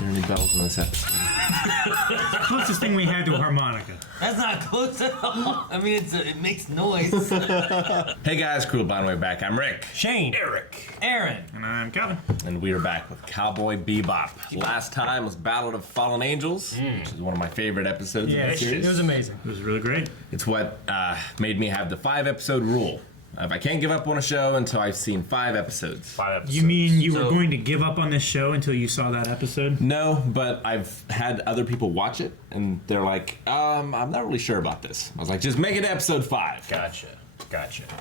hear any bells in this episode. Closest thing we had to a harmonica. That's not close at all. I mean, it makes noise. Hey guys, Cool Way back. I'm Rick. Shane. Eric. Aaron. And I'm Kevin. And we are back with Cowboy Bebop. Last time was Ballad of Fallen Angels, which is one of my favorite episodes of the series. It was amazing. It was really great. It's what made me have the 5-episode rule. If I can't give up on a show until I've seen 5 episodes. 5 episodes. You mean you were going to give up on this show until you saw that episode? No, but I've had other people watch it, and they're like, I'm not really sure about this. I was like, just make it episode 5. Gotcha.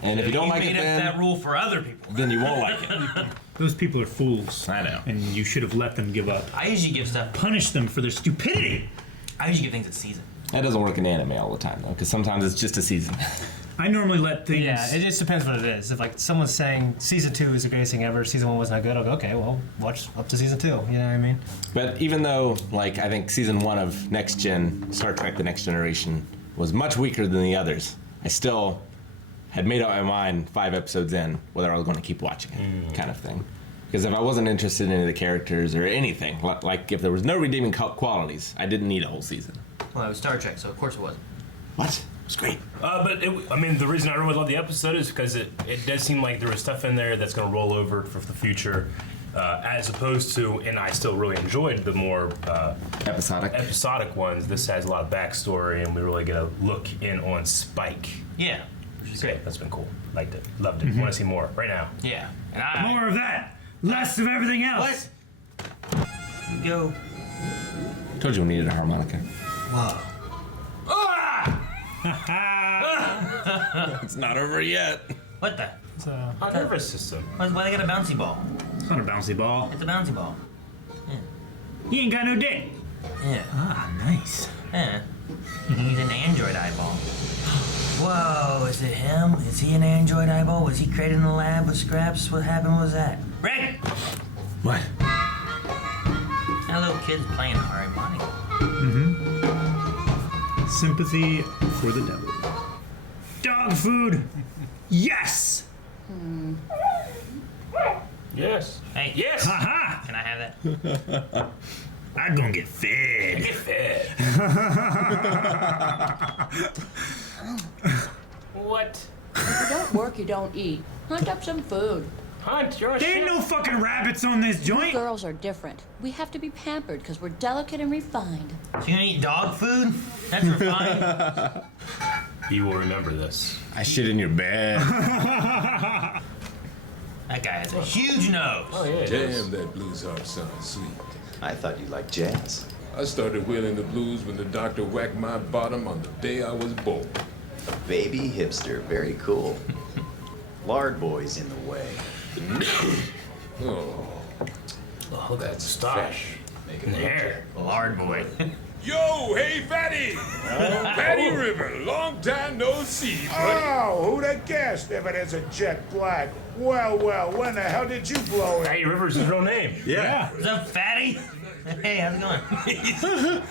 And if you don't like made it, up then that rule for other people. then you won't like it. Those people are fools. I know. And you should have let them give up. I usually give stuff. Punish them for their stupidity. I usually give things a season. That doesn't work in anime all the time, though, because sometimes it's just a season. I normally let things... Yeah, it just depends what it is. If like someone's saying season 2 is the greatest thing ever, season 1 was not good, I'll go, okay, well, watch up to season 2. You know what I mean? But even though, like, I think season 1 of Next Gen, Star Trek The Next Generation, was much weaker than the others, I still had made up my mind 5 episodes in whether I was going to keep watching it, kind of thing. Because if I wasn't interested in any of the characters or anything, like if there was no redeeming qualities, I didn't need a whole season. Well, it was Star Trek, so of course it wasn't. What? It was great. The reason I really love the episode is because it does seem like there was stuff in there that's going to roll over for the future, as opposed to, and I still really enjoyed the more episodic ones. This has a lot of backstory, and we really get a look in on Spike. Yeah. Which is great. That's been cool. Liked it. Loved it. Want to see more right now. Yeah. And More of that. Less of everything else. What? Go. Told you we needed a harmonica. Whoa. It's not over yet. What the? It's a Nervous system. Why they got a bouncy ball? It's not a bouncy ball. It's a bouncy ball. He ain't got no dick. Yeah. Ah, nice. Yeah. He's an android eyeball. Whoa, is it him? Is he an android eyeball? Was he created in the lab with scraps? What happened was that? Rick! What? That little kid's playing a harmonica. Sympathy for the devil. Dog food. Yes. Yes. Hey. Yes. Haha. Can I have that? I'm gonna get fed. Get fed. What? If you don't work, you don't eat. Hunt up some food. Hunt, you're a There ain't no fucking rabbits on this joint. Girls are different. We have to be pampered because we're delicate and refined. So you gonna eat dog food? That's refined. You will remember this. I shit in your bed. That guy has a huge nose. Oh, yeah. Damn, that blues harp sounds sweet. I thought you liked jazz. I started wheeling the blues when the doctor whacked my bottom on the day I was born. A baby hipster, very cool. Lard boy's in the way. Oh, that's Stash. Making Hair. Lard boy. Yo, hey, Fatty! Fatty River, long time no see, buddy. Oh, who'd have guessed if it is a jet black? Well, when the hell did you blow it? Fatty River's his real name. Yeah. What's up, fatty? Hey, how's it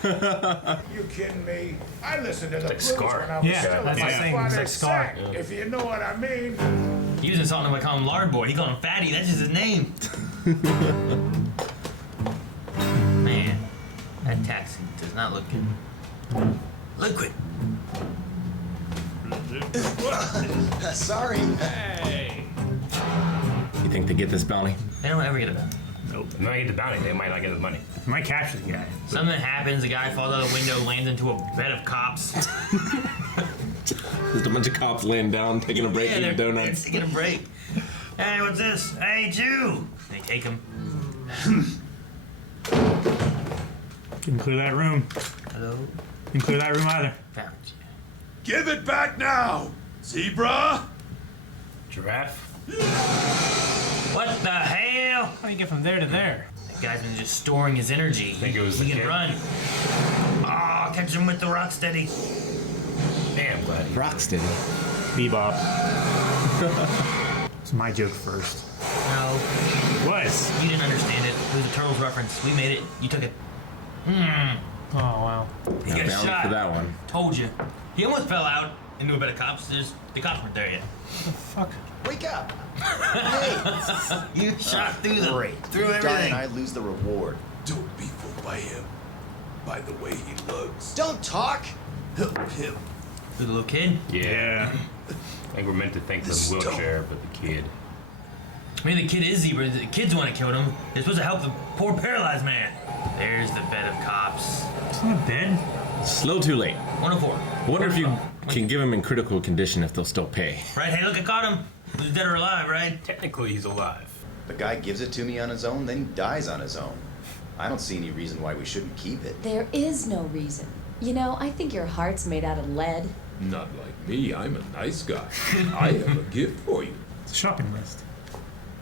going? You kidding me? I listened to the blues Scar. when I was Yeah, still that's a like saying it's like Scar. sack, if you know what I mean. He was insulting him by calling him lard boy. He called him fatty. That's just his name. Man, that taxi does not look good. Liquid. Sorry. Hey. You think they get this bounty? They don't ever get a bounty. They might get the bounty. They might not get the money. Might capture the guy. Something happens, a guy falls out the window, lands into a bed of cops. Just a bunch of cops laying down, taking a break, Yeah, eating they're donuts. taking a break. Hey, what's this? Hey, it's you! They take him. Didn't clear that room. Hello? Didn't clear that room either. Found you. Give it back now, zebra! Giraffe. What the hell? How do you get from there to there? That guy's been just storing his energy. Think it was he the can kid? run. Oh, catch him with the rock steady. Damn, glad he. Rocksteady. Bebop. It's my joke first. No, Was. you didn't understand it. It was a Turtles reference. We made it. You took it. Oh, wow. He got Bounty shot. for that one. Told you. He almost fell out into a bed of cops. The cops weren't there yet. Fuck. Wake up! You shot through them. Great. Through You die everything. and I lose the reward. Don't be fooled by him. By the way he looks. Don't talk! Help him. The little kid? Yeah. I think we're meant to thank the wheelchair, but the kid. I mean, the kid is zebra. The kids want to kill him. They're supposed to help the poor paralyzed man. There's the bed of cops. It's not bed. Slow too late. 104. I wonder if you can give him in critical condition if they'll still pay. Right? Hey, look, I caught him. He's dead or alive, right? Technically, he's alive. The guy gives it to me on his own, then he dies on his own. I don't see any reason why we shouldn't keep it. There is no reason. You know, I think your heart's made out of lead. Not like me. I'm a nice guy. I have a gift for you. It's a shopping list.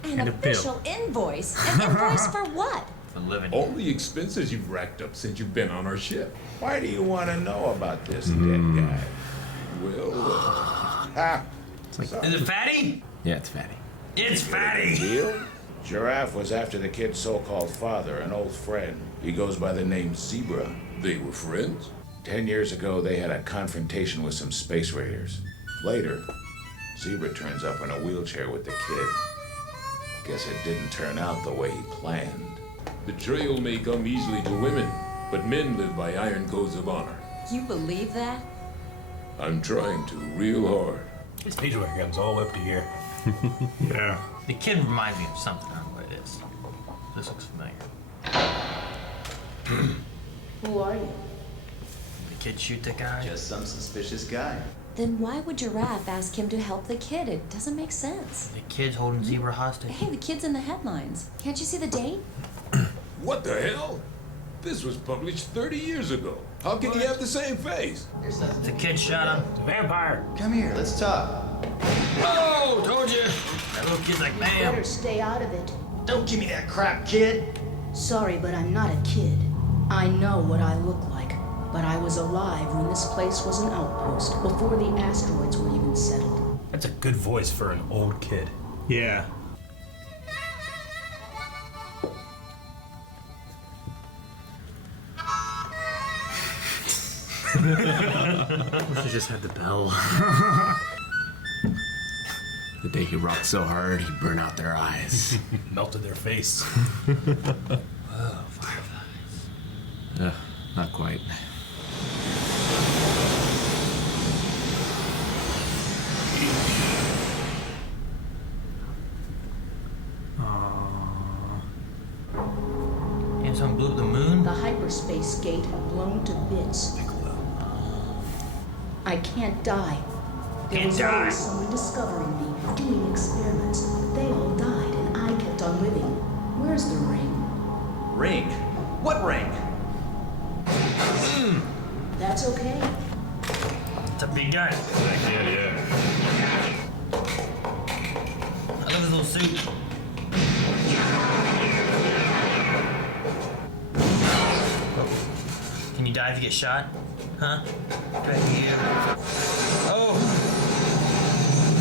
An And a bill. official invoice. An invoice for what? For living. All the expenses you've racked up since you've been on our ship. Why do you want to know about this dead guy? Well, Ha! Is it Fatty? Yeah, it's fatty. It's Fatty. Deal? Giraffe was after the kid's so-called father, an old friend. He goes by the name Zebra. they were friends? 10 years ago, they had a confrontation with some space raiders. Later, Zebra turns up in a wheelchair with the kid. Guess it didn't turn out the way he planned. Betrayal may come easily to women, but men live by iron codes of honor. You believe that? I'm trying to real hard. His facial hair comes all up to here. Yeah. The kid reminds me of something. I don't know what it is. This looks familiar. Who are you? The kid shoot the guy? Just some suspicious guy. Then why would Giraffe ask him to help the kid? It doesn't make sense. The kid's holding Zebra hostage. Hey, the kid's in the headlines. Can't you see the date? What the hell? This was published 30 years ago. How can he have the same face? The kid shot him. It's a vampire. Come here, let's talk. Oh, told you. That little kid's like, bam. Better stay out of it. Don't give me that crap, kid. Sorry, but I'm not a kid. I know what I look like, but I was alive when this place was an outpost, before the asteroids were even settled. That's a good voice for an old kid. Yeah. Wish I just had the bell. The day he rocked so hard, he burned out their eyes. Melted their face. Oh, fireflies. Not quite. And someone blew up the moon? The hyperspace gate had blown to bits. I can't die. There Can't was die. always someone discovering me, doing experiments, but they all died and I kept on living. Where's the ring? Ring? What ring? That's okay. It's a big guy. Yeah. I love his little suit. Can you die if you get shot? Huh? Right here. Oh!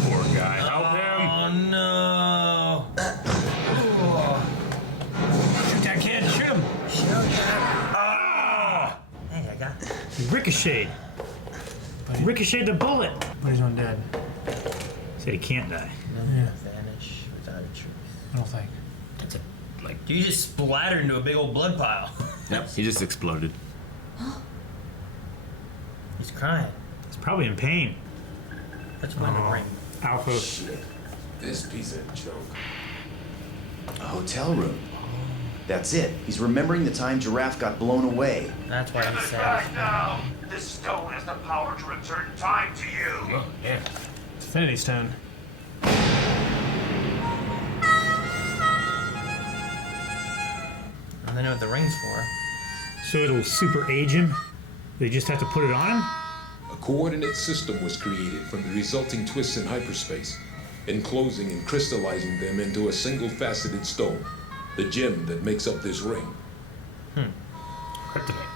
Poor guy. Help him. Oh no! Shoot that kid. Shoot him. Hey, I got it. Ricocheted. Ricocheted the bullet. But he's not dead. Said he can't die. Vanish without a truth. I don't think. That's a, like, You just splattered into a big old blood pile. Yep, he just exploded. He's crying. He's probably in pain. Let's find the ring. Alpha. This piece of junk. A hotel room. That's it. He's remembering the time Giraffe got blown away. That's why he's sad. now! This stone has the power to return time to you! oh, yeah. Infinity Stone. And they know what the ring's for. So it'll super age him? They just have to put it on him? A coordinate system was created from the resulting twists in hyperspace, enclosing and crystallizing them into a single-faceted stone, the gem that makes up this ring. Kryptonite.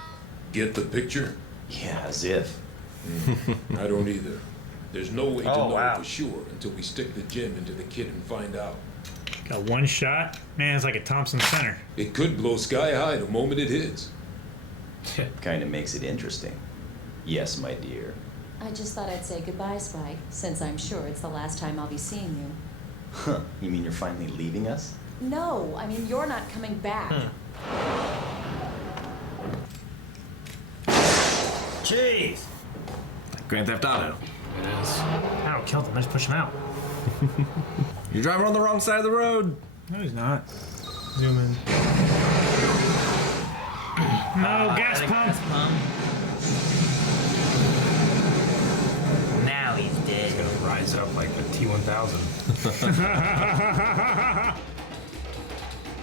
Get the picture? Yeah, as if. I don't either. There's no way to Oh, know wow. for sure until we stick the gem into the kid and find out. Got one shot? Man, it's like a Thompson Center. It could blow sky high the moment it hits. Kind of makes it interesting. Yes, my dear. I just thought I'd say goodbye, Spike, since I'm sure it's the last time I'll be seeing you. Huh, you mean you're finally leaving us? No, I mean, you're not coming back. Jeez. Grand Theft Auto. It is. I don't kill them. I just push them out. You're driving on the wrong side of the road. No, he's not. Zoom in. No, gas pump. Now he's dead. It's gonna rise up like the T-1000.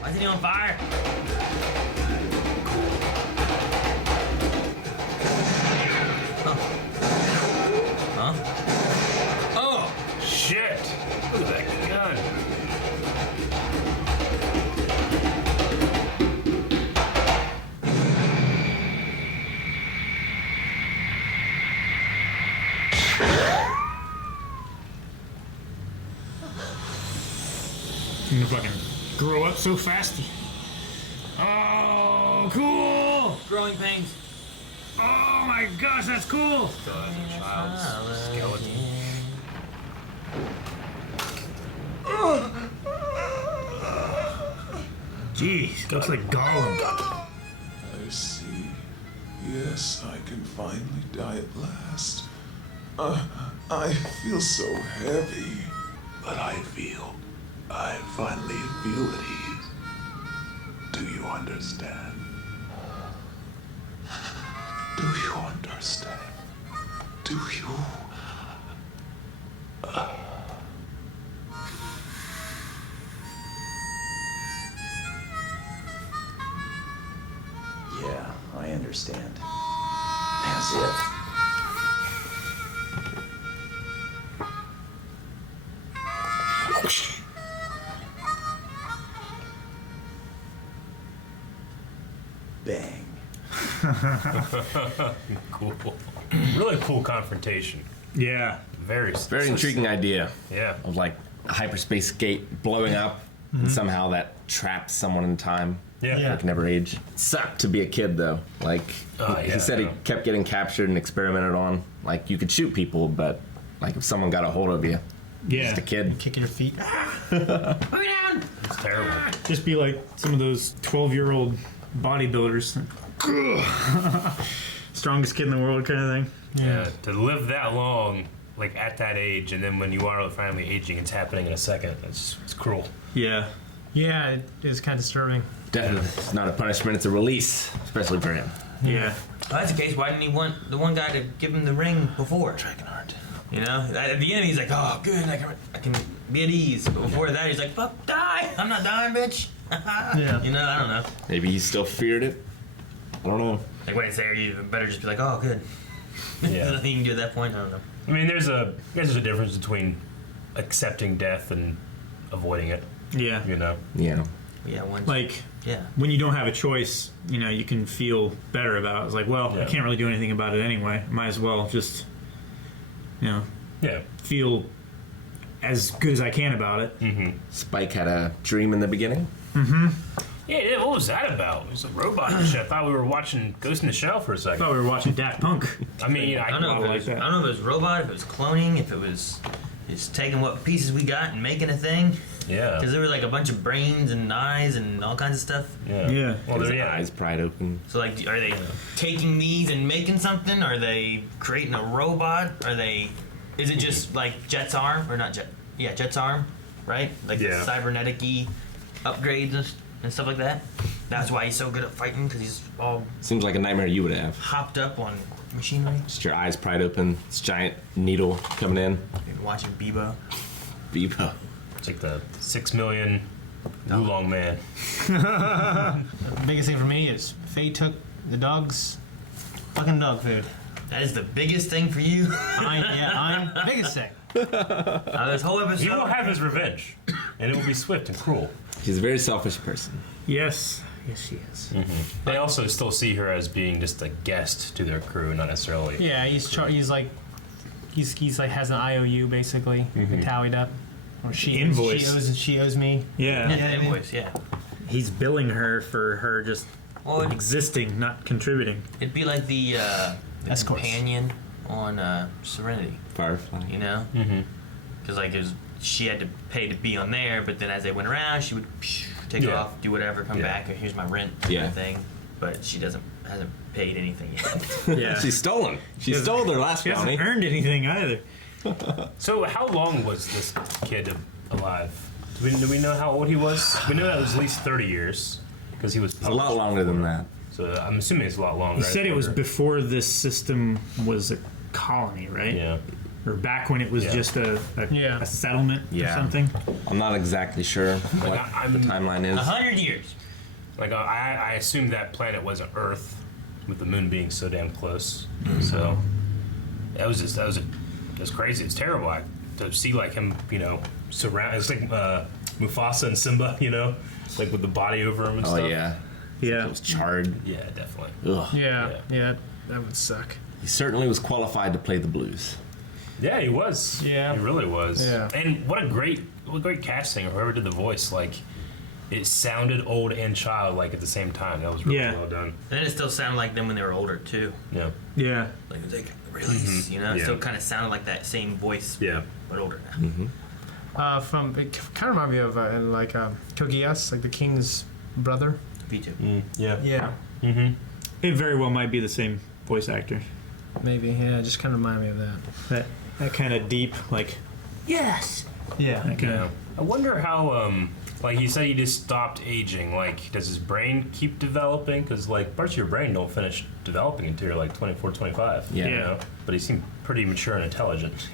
Why is he on fire? Huh? Oh! Shit! Look at that gun. You fucking grow up so fast. Oh, cool! Growing pains. Oh my gosh, that's cool! Still has a child's skeleton. Jeez, looks like Gollum. I see. Yes, I can finally die at last. I feel so heavy. But I finally feel at ease. Do you understand? Do you understand? Do you? Yeah, I understand. That's it. Bang. Cool. Really cool confrontation. Yeah. Very Intriguing idea Yeah. of like a hyperspace gate blowing up, and somehow that traps someone in time. Yeah. Like never age. Sucked to be a kid though. Like he said, he kept getting captured and experimented on. Like you could shoot people, but like if someone got a hold of you, Yeah. just a kid. Kicking your feet. Put me down! It's terrible. Just be like some of those 12-year-old bodybuilders. Strongest kid in the world kind of thing. Yeah. To live that long, like at that age, and then when you are finally aging, it's happening in a second. It's cruel. Yeah. Yeah, it is kind of disturbing. Definitely, it's not a punishment; it's a release, especially for him. Yeah. If that's the case, why didn't he want the one guy to give him the ring before? Dragonheart. You know? At the end, he's like, oh, good, I can be at ease. But before that, he's like, fuck, die! I'm not dying, bitch! Yeah. You know, I don't know. Maybe he still feared it. I don't know. Like, when it's there, you better just be like, oh, good. Yeah. There's nothing you can do at that point, I don't know. I mean, there's a difference between accepting death and avoiding it. Yeah. You know. Yeah. Yeah, once. Like, yeah. when you don't have a choice, you know, you can feel better about it. It's like, well, I Yeah. can't really do anything about it anyway. Might as well just, you know, Yeah. feel as good as I can about it. Spike had a dream in the beginning. Yeah, what was that about? It was a robot and shit. I thought we were watching Ghost in the Shell for a I second. thought we were watching Daft Punk. I mean, I don't know if it was, I don't know if it was robot, if it was cloning, if it was just taking what pieces we got and making a thing. Yeah. Because there were like a bunch of brains and eyes and all kinds of stuff. Yeah. Yeah. Well, His yeah. eyes pried open. So like, are they taking these and making something? Are they creating a robot? Are they? Is it just like Jet's arm or not Jet? Yeah, Jet's arm, right? Like Yeah. the cybernetic-y upgrades and stuff like that. That's why he's so good at fighting, because he's all Seems like a nightmare you would have. hopped up on machinery. Just your eyes pried open, this giant needle coming in. And watching Bebo. Bebo. It's like the 6 million Wulong Man. The biggest thing for me is Faye took the dog's fucking dog food. That is the biggest thing for you. I'm the biggest thing. This whole episode. He will have his revenge, and it will be swift and cruel. He's a very selfish person. Yes. Yes, she is. They also still see her as being just a guest to their crew, not necessarily. Yeah, he's like has an IOU basically, tallied up. Or Invoice. She owes me. Yeah. Yeah, the invoice, yeah. He's billing her for her just Well, existing, not contributing. it'd be like the Escorts. companion on Serenity, Firefly. you know? Because like she had to pay to be on there, but then as they went around, she would take it Yeah. off, do whatever, come Yeah. back, and here's my rent kind Yeah. of thing. But she doesn't hasn't paid anything yet. Yeah. She's stolen. She stole their last She hasn't bounty. earned anything either. So how long was this kid alive? Do we know how old he was? We know that it was at least 30 years because he was It's a lot longer than that. So I'm assuming it's a lot longer. He said it was Longer. before this system was a colony, right? Yeah. Or back when it was Yeah. just a settlement or Yeah. something. I'm not exactly sure what the timeline is. 100 years. Like I assumed that planet wasn't Earth, with the moon being so damn close. Mm-hmm. So that was crazy. It's terrible to see like him, surround. It's like Mufasa and Simba, like with the body over him and Oh stuff. yeah. Yeah. It was charred. Yeah, definitely. Ugh. Yeah, that would suck. He certainly was qualified to play the blues. Yeah, he was. Yeah. He really was. Yeah. And what a great casting of whoever did the voice. Like, it sounded old and childlike at the same time. That was really well done. And it still sounded like them when they were older too. Yeah. Yeah. Like it was like release, It Yeah. still kind of sounded like that same voice. Yeah. But older now. It kind of reminded me of Kogias, like the king's brother. V2. Yeah. Yeah, It very well might be the same voice actor. maybe. Yeah, just kind of reminded me of that. That kind of deep, like, yes. Yeah. That kind Yeah. I wonder how, like you said, he just stopped aging. Like, does his brain keep developing? Because, like, parts of your brain don't finish developing until you're like 24, 25. Yeah. You know? But he seemed pretty mature and intelligent,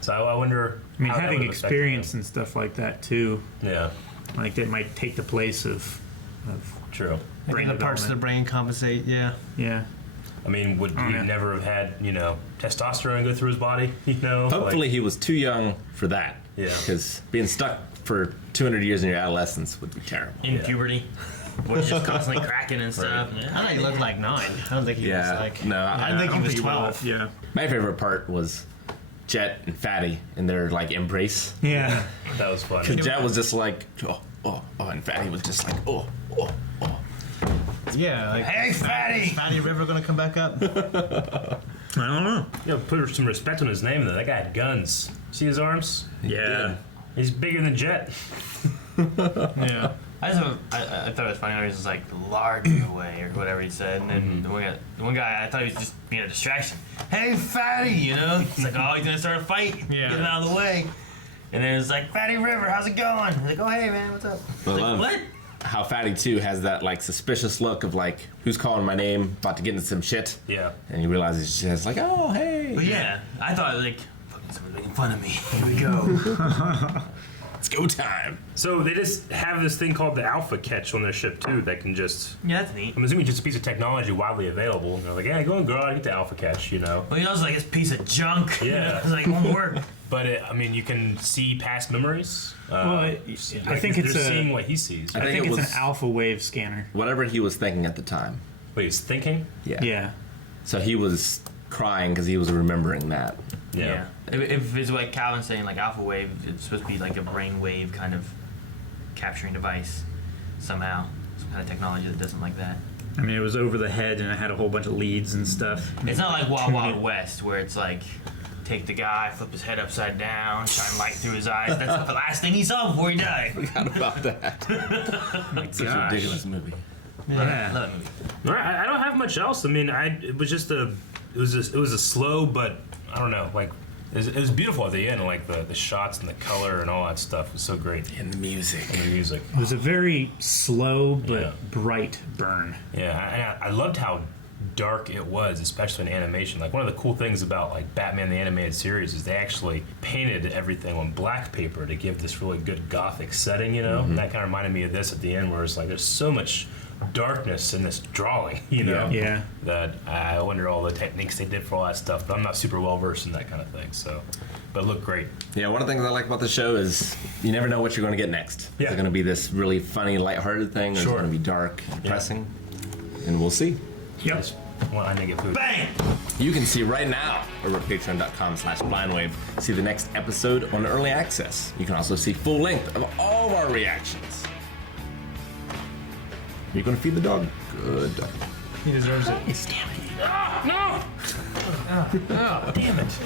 So I wonder. I mean, how that having would've affected experience him. and stuff like that too, Yeah. like that might take the place of True. Maybe brain the parts of the development. brain compensate. Yeah. Yeah. I mean, would Oh, he yeah. never have had, testosterone go through his body? Hopefully he was too young for that. Yeah. Because being stuck for 200 years in your adolescence would be terrible. In puberty. Was just constantly cracking and stuff. I thought he looked like 9. I don't think he was like. No, I didn't think he was 12. Yeah. My favorite part was Jet and Fatty in their like embrace. Yeah. That was funny. Because Jet was just like, oh, and Fatty was just like, oh. Yeah, like. Hey, fatty! Is Fatty River gonna come back up? I don't know. Put some respect on his name, though. That guy had guns. See his arms? Yeah. He's bigger than Jet. Yeah. I thought it was funny when he was just like large away or whatever he said, and then the one guy I thought he was just being a distraction. Hey, fatty, It's like, oh, he's gonna start a fight. Yeah. Get him out of the way. And then it's like, Fatty River, how's it going? He's like, oh, hey, man, what's up? I Like, love what? how Fatty too has that like suspicious look of like, who's calling my name, about to get into some shit. Yeah. And you realize he's just like, oh, hey. But yeah, I thought like, fucking someone making fun of me. Here we go. It's go time. So they just have this thing called the Alpha Catch on their ship, too, that can just... Yeah, that's neat. I'm assuming it's just a piece of technology widely available. And they're like, yeah, go and out and get the Alpha Catch, Well, also like this piece of junk. Yeah. It's like, it won't work. But, you can see past memories. Well, I think it's they're a- seeing what he sees. I think it's an alpha wave scanner. Whatever he was thinking at the time. What he was thinking? Yeah. Yeah. So he was crying because he was remembering that. Yeah. If it's like Calvin's saying, like alpha wave, it's supposed to be like a brain wave kind of capturing device somehow. Some kind of technology that doesn't like that. I mean, it was over the head and it had a whole bunch of leads and stuff. It's not like Wild Wild West where it's like take the guy, flip his head upside down, shine light through his eyes. That's the last thing he saw before he died. Forgot about that. Such a gosh. ridiculous movie. Yeah. Love that movie. All right, I don't have much else. I mean, it was just it was a slow, but I don't know, like it was beautiful at the end. Like the shots and the color and all that stuff was so great. And the music. And the music. It was a very slow but Yeah. bright burn. Yeah, and I loved how dark it was, especially in animation. Like one of the cool things about like Batman the Animated Series is they actually painted everything on black paper to give this really good gothic setting, And that kind of reminded me of this at the end, where it's like there's so much darkness in this drawing, Yeah. that I wonder all the techniques they did for all that stuff. But I'm not super well versed in that kind of thing, so. But it looked great. Yeah, one of the things I like about the show is you never know what you're going to get next. Yeah. Is it going to be this really funny, lighthearted thing, or is it Sure. going to be dark and depressing? And we'll see. Yep. Well, I didn't get food. Bang! You can see right now over at patreon.com/blindwave, see the next episode on early access. You can also see full length of all of our reactions. You're going to feed the dog? Good. He deserves it. No! Damn it.